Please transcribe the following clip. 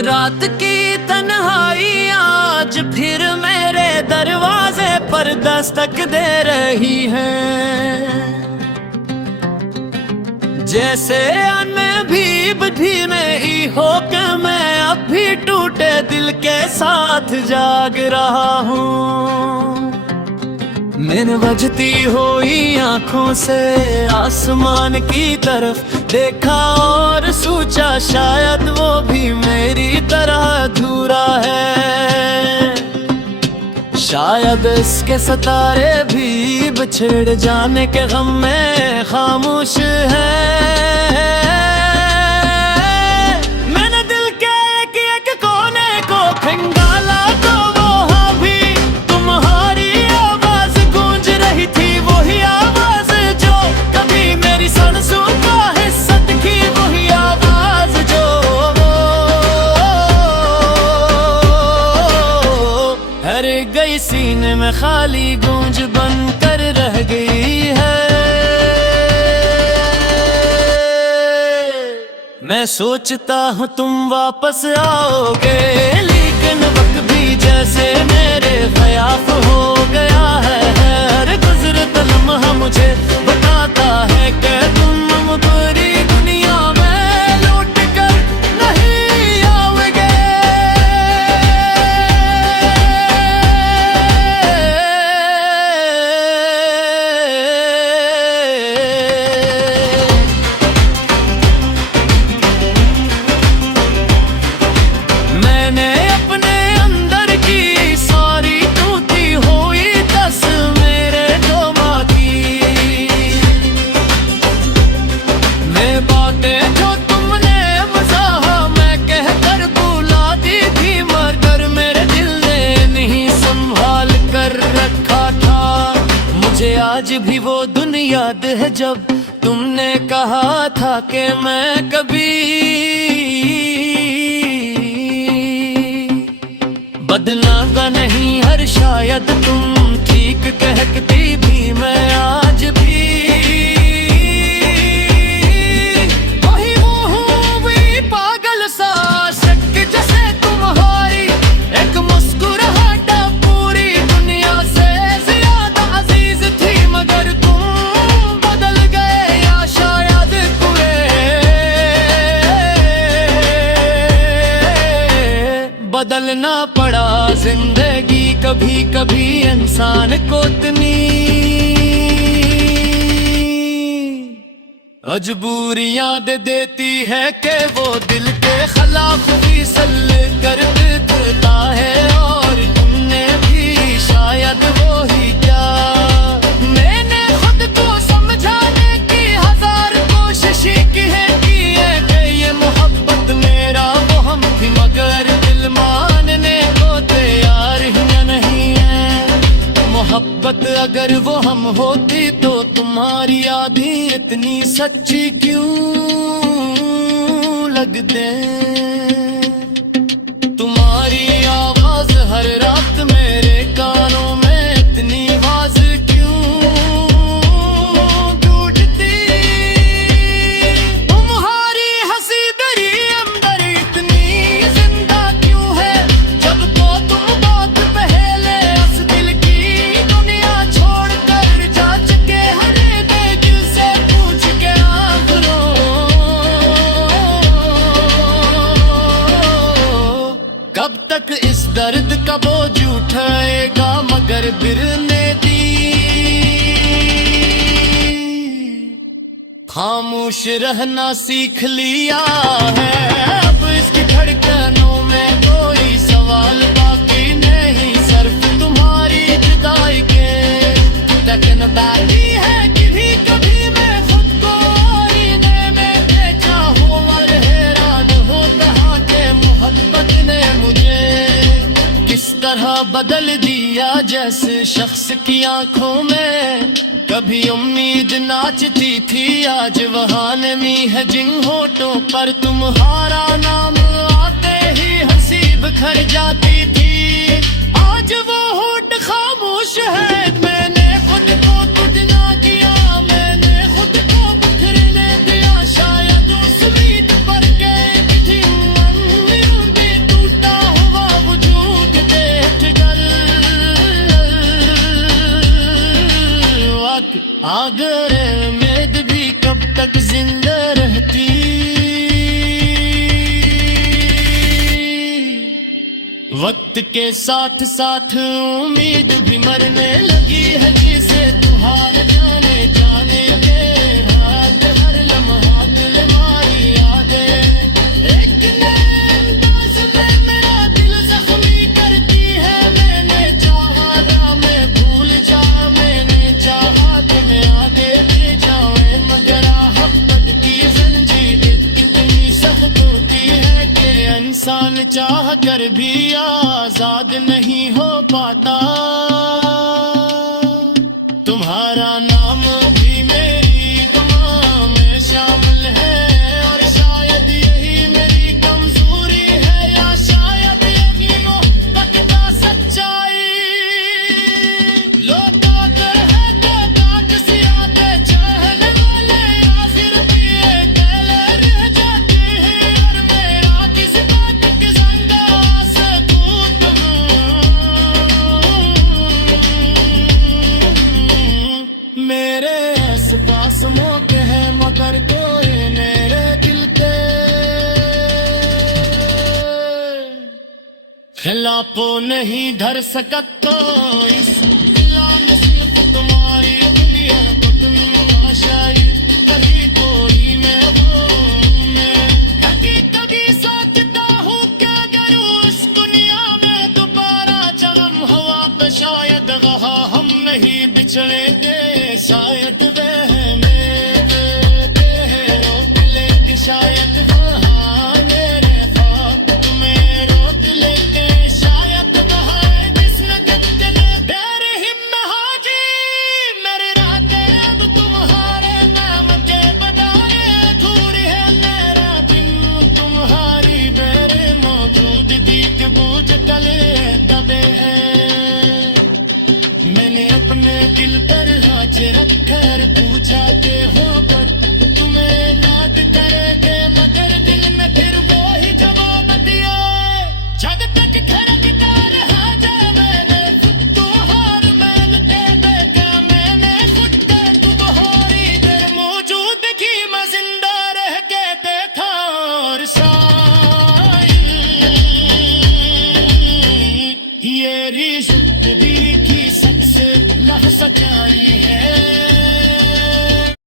रात की तन्हाई आज फिर मेरे दरवाजे पर दस्तक दे रही है। जैसे मैं भी नहीं हो कि मैं अब भी टूटे दिल के साथ जाग रहा हूँ। मैंने बजती हुई आंखों से आसमान की तरफ देखा और सोचा शायद वो भी मेरी तरह अधूरा है। शायद इसके सितारे भी बिछड़ जाने के गम में खामोश है। मैंने दिल के एक कोने को खंगाला तो वहाँ भी तुम्हारी आवाज गूंज रही थी। वही आवाज जो कभी मेरी सांसों का हिस्सा थी, वही आवाज जो हर गई सीने में खाली गूंज बनकर रह गई है। मैं सोचता हूँ तुम वापस आओगे, लेकिन वक्त भी जैसे मेरे ख्याफ हो गया है। हर गुजरता लम्हा मुझे बताता है कि तुम पूरी दुनिया में लौट कर नहीं आओगे। मैंने अपने अंदर की सारी टूटी हुई तस्वीरें जमा की। मैं बातें जो तुमने मज़ाह में कहकर बुला दी थी, मगर मेरे दिल ने नहीं संभाल कर रखा था। मुझे आज भी वो दिन याद है जब तुमने कहा था कि मैं कभी बदलाऊंगा नहीं। हर शायद तुम ठीक कहती भी मैं आज भी वही हूँ, वही पागल सा शक जैसे तुम्हारी एक मुस्कुराहट पूरी दुनिया से ज्यादा अजीज थी। मगर तुम बदल गए या शायद पूरे बदलना पड़ा जिंदगी कभी कभी इंसान को इतनी मजबूरियां दे देती है कि वो दिल के खिलाफ फिसल कर देता है। और तुमने भी शायद वो ही क्या। मैंने खुद को समझाने की हजार कोशिश की है कि ये मोहब्बत मेरा वो हम थी, मगर दिल मानने को तैयार ही नहीं है। मोहब्बत अगर वो हम होती तो तुम्हारी आधी इतनी सच्ची क्यों लगते। तुम्हारी आवाज हर रात मेरे कानों में इतनी आवाज क्यों टूटती। तुम्हारी हंसी दरी अंदर इतनी जिंदा क्यों है, जब तो तुम बहुत पहले उस दिल की दुनिया छोड़ कर जा चुके। हर दिल से पूछ के आखिरों कब तक इस दर्द का बोझ उठाएगा, मगर गिरने दी। खामोश रहना सीख लिया है, अब इसकी धड़कनों में कोई सवाल बाकी नहीं। सिर्फ तुम्हारी जुदाई के तकन बाकी है कि भी कभी मैं खुद को आईने में देखा हूँ और हैरान हो कहा के मोहब्बत ने मुझे किस तरह बदल दिया। जैसे शख्स की आंखों में कभी उम्मीद नाचती थी, आज वहाँ नमी है जिन होठों पर तुम्हारा नाम आते ही हंसी बिखर जाती थी। आज वो होठ खामोश है, मैंने खुद को तुझ ना किया, मैंने खुद को रे उम्मीद भी कब तक जिंदा रहती। वक्त के साथ साथ उम्मीद भी मरने लगी है, जिसे तू हार जाने जाने के रात हर लम्हा दिल मारी यादें एक नए अंदाज में मेरा दिल जख्मी करती है। मैंने चाहा ना मैं भूल जा, मैंने चाहा कि मैं आगे भी जाऊं, मगर आहट की जंजीर इतनी सख्त होती है कि इंसान चाह कर भी आजाद नहीं हो पाता। तुम्हारा नाम भी मेरी दुआ में शामिल है, और शायद यही मेरी कमजोरी है, या शायद यही मोहब्बत का सच्चाई। लौटा कर है तो डाक सियाते चहल वाले, या फिर पिए गले रह जाते हैं, और मेरा किस बात के जंगा से कूद मेरे पास मौके है, मगर कोई मेरे दिल के खिलाफो नहीं धर सकत। तो इस दिला में सिर्फ तुम्हारी दुनिया को तुम आशाई कभी कोई मैं हो मैं कभी कभी सोचता हूँ क्या करूँ इस दुनिया में दोबारा जन्म हुआ तो शायद वहाँ हम नहीं बिछड़े